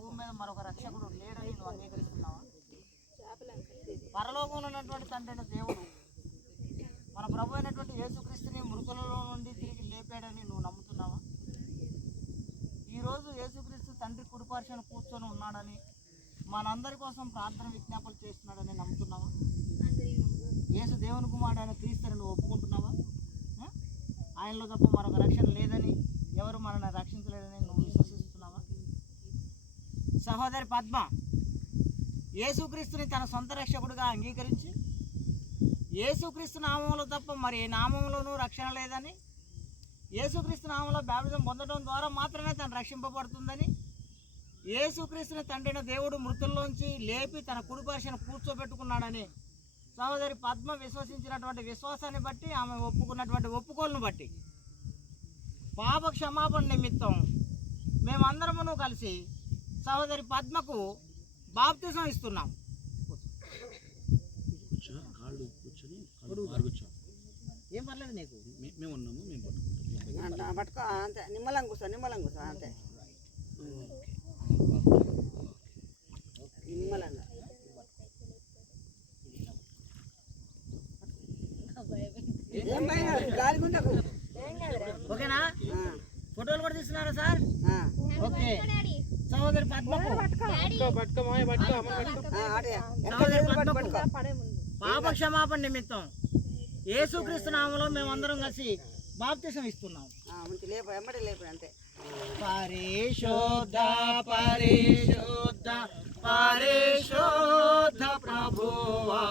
భూమి మీద మరొక రక్షకుడు లేడని నువ్వు అంగీకరిస్తున్నావా? పరలోకంలో ఉన్నటువంటి తండ్రి దేవుడు మన ప్రభు అయినటువంటి యేసుక్రీస్తుని మృతులలో నుండి తిరిగి లేపాడని నువ్వు నమ్ముతున్నావా? ఈరోజు యేసుక్రీస్తు తండ్రి కుడిపార్శ్వన కూర్చొని ఉన్నాడని మనందరి కోసం ప్రార్థన విజ్ఞాపనలు చేస్తున్నాడని నమ్ముతున్నావా? యేసు దేవుని కుమారుడు ఆయన క్రీస్తుని నువ్వు ఒప్పుకుంటున్నావా? ఆయనలో తప్ప మరొక రక్షణ లేదని, ఎవరు మనల్ని రక్షించలేదని నువ్వు విశ్వసిస్తున్నావా? సహోదరి పద్మ యేసుక్రీస్తుని తన సొంత రక్షకుడిగా అంగీకరించి యేసుక్రీస్తు నామంలో తప్ప మరి ఏ నామంలోనూ రక్షణ లేదని, యేసుక్రీస్తు నామంలో బాప్టిజం పొందడం ద్వారా మాత్రమే తను రక్షింపబడుతుందని, యేసుక్రీస్తుని తండ్రిన దేవుడు మృతుల్లోంచి లేపి తన కుడిపార్శ్వన కూర్చోబెట్టుకున్నాడని సహోదరి పద్మ విశ్వసించినటువంటి విశ్వాసాన్ని బట్టి, ఆమె ఒప్పుకున్నటువంటి ఒప్పుకోలను బట్టి పాప క్షమాపణ నిమిత్తం మేమందరము కలిసి సహోదరి పద్మకు బాప్తిజం ఇస్తున్నాం. ఏం పర్లేదు నీకు, మేము ఉన్నాము, మేము పట్టుకో అంతే. నిమ్మలం కూర్చో అంతే. నిమ్మలంగా ఓకేనా? ఫోటోలు కూడా తీస్తున్నారా సార్? ఓకే. సహోదరి పద్మకు పాప క్షమాపణ నిమిత్తం యేసుక్రీస్తు నామములో మేమందరం కలిసి బాప్తిసం ఇస్తున్నాం. అంతే. పరిశుద్ధ పరిశుద్ధ పరిశుద్ధ ప్రభువా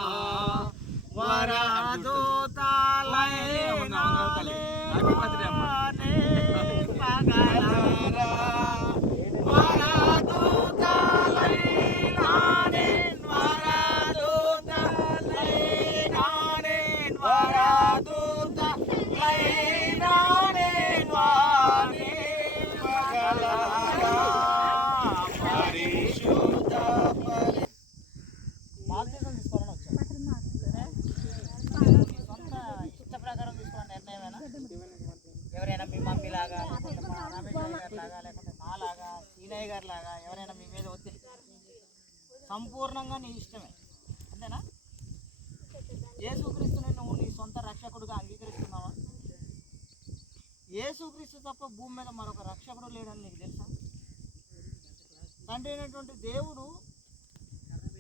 వరదూతలైనాలే పగలరా బాప్తిజం తీసుకోవాలని వచ్చాను. సొంత ఇష్ట ప్రకారం తీసుకోవడం నిర్ణయమేనా? ఎవరైనా మీ మమ్మీ లాగా, లేకుంటే మా రమేష్ గారి లాగా, లేకుంటే నా లాగా, సీనయ్య గారి లాగా ఎవరైనా మీ మీద ఒత్తిడి? సంపూర్ణంగా నీ ఇష్టమే, అంతేనా? యేసుక్రీస్తుని నువ్వు నీ సొంత రక్షకుడుగా అంగీకరిస్తున్నావా? యేసుక్రీస్తు తప్ప భూమి మీద మరొక రక్షకుడు లేడని నీకు తెలుసా? తండ్రి అయినటువంటి దేవుడు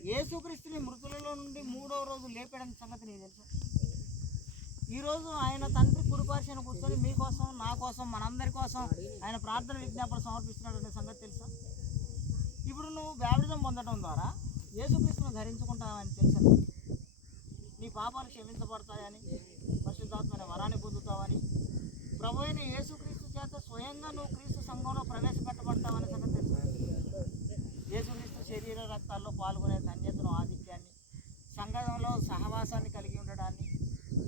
యేసుక్రీస్తుని మృతులలో నుండి 3వ రోజు లేపాడని సంగతి నీకు తెలుసా? ఈరోజు ఆయన తండ్రి కుడిపార్శ్వన కూర్చొని మీకోసం, నా కోసం, మనందరి కోసం ఆయన ప్రార్థన విజ్ఞాపన సమర్పిస్తున్నాడనే సంగతి తెలుసా? ఇప్పుడు నువ్వు బాప్టిజం పొందడం ద్వారా యేసుక్రీస్తుని ధరించుకుంటావని తెలుసా? నీ పాపాలు క్షమించబడతాయని, పరిశుద్ధాత్మైన వరాన్ని పొందుతావని, ప్రభు అయిన యేసుక్రీస్తు చేత స్వయంగా నువ్వు క్రీస్తు సంఘంలో ప్రవేశపెట్టబడతావనే సంగతి తెలుసా? యేసుక్రీస్తు శరీర రక్తాల్లో పాల్గొనే ధన్యతను, ఆధిక్యాన్ని, సంఘంలో సహవాసాన్ని కలిగి ఉండడాన్ని,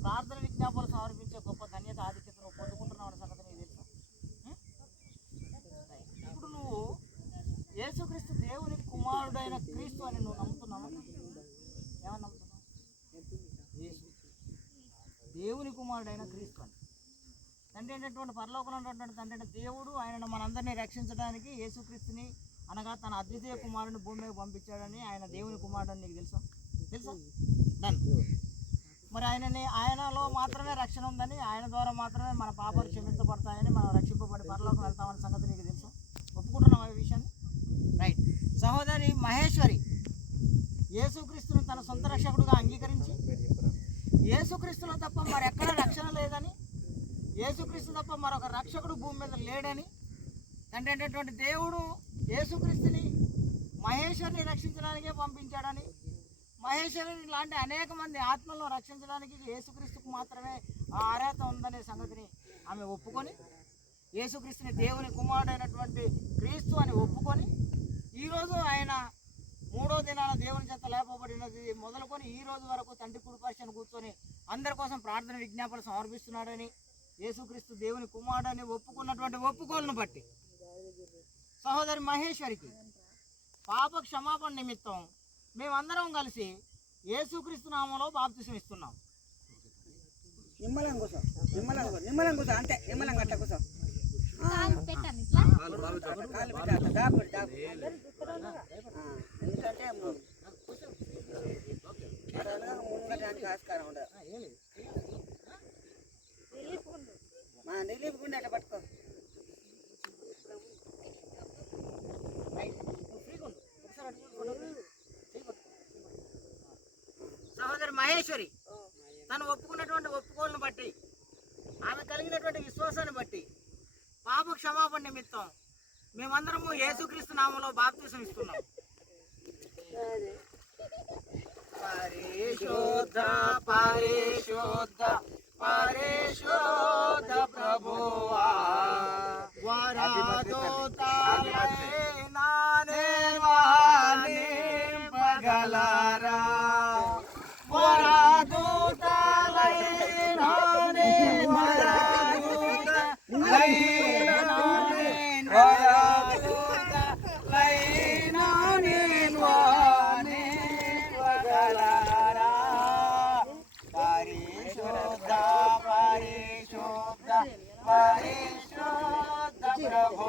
ప్రార్థన విజ్ఞాపనలు సమర్పించే గొప్ప ధన్యత, ఆధిక్యతను పొందుకుంటున్నావు అనే సంగతి నీకు తెలుసా? ఇప్పుడు నువ్వు యేసుక్రీస్తు దేవుని కుమారుడైన క్రీస్తు అని నువ్వు నమ్ముతున్నావా? ఏమని నమ్ముతున్నావు? దేవుని కుమారుడైన క్రీస్తు అని. తండ్రి అయినటువంటి పరలోకంలో ఉన్నటువంటి తండ్రి అయిన దేవుడు ఆయనను మనందరినీ రక్షించడానికి యేసుక్రీస్తుని అనగా తన అద్వితీయ కుమారుని భూమి మీద పంపించాడని, ఆయన దేవుని కుమారుడు అని నీకు తెలుసా? డన్. మరి ఆయనలో మాత్రమే రక్షణ ఉందని, ఆయన ద్వారా మాత్రమే మన పాపాలు క్షమించబడతాయని, మనం రక్షింపబడి పరలోకం వెళ్తామనే సంగతి నీకు తెలుసా? ఒప్పుకుంటున్నాం ఈ విషయాన్ని? రైట్. సహోదరి మహేశ్వరి యేసుక్రీస్తుని తన సొంత రక్షకుడుగా అంగీకరించి యేసుక్రీస్తులో తప్ప మరెక్కడ రక్షణ లేదని, యేసుక్రీస్తు తప్ప మరొక రక్షకుడు భూమి మీద లేడని, తండ్రి అయినటువంటి దేవుడు యేసుక్రీస్తుని మహేశ్వరిని రక్షించడానికే పంపించాడని, మహేశ్వరుని లాంటి అనేక మంది ఆత్మలను రక్షించడానికి యేసుక్రీస్తుకు మాత్రమే ఆ అర్హత ఉందనే సంగతిని ఆమె ఒప్పుకొని, యేసుక్రీస్తుని దేవుని కుమారుడైనటువంటి క్రీస్తు అని ఒప్పుకొని, ఈరోజు ఆయన 3వ దినాన దేవుని చేత లేపబడినది మొదలుకొని ఈ రోజు వరకు తండ్రి కుడిపార్శ్వన కూర్చొని అందరి కోసం ప్రార్థన విజ్ఞాపనలు సమర్పిస్తున్నాడని, యేసుక్రీస్తు దేవుని కుమారుడని ఒప్పుకున్నటువంటి ఒప్పుకోలను బట్టి సహోదరి మహేశ్వరికి పాప క్షమాపణ నిమిత్తం మేమందరం కలిసి యేసుక్రీస్తు నామంలో బాప్తిసం ఇస్తున్నాం. నిమ్మలం కూర్చో అంతే. నిమ్మలం అట్లా కూర్చో. పెట్టాను ఇట్లా కాలు పెట్టాలి దాపుడు ఎందుకంటే మునగడానికి ఆస్కారం ఉండదు రిలీఫ్ గుండె అట్ట పట్టుకో సహోదరి మహేశ్వరి తను ఒప్పుకున్నటువంటి ఒప్పుకోలను బట్టి ఆమె కలిగినటువంటి విశ్వాసాన్ని బట్టి పాప క్షమాపణ నిమిత్తం మేమందరము యేసుక్రీస్తు నామంలో బాప్తిసం ఇస్తున్నాం. పరిశుద్ధ పరిశుద్ధ పరిశుద్ధ ప్రభువా పగలరా పరిశుద్ధ పరిశుద్ధ ప్రభు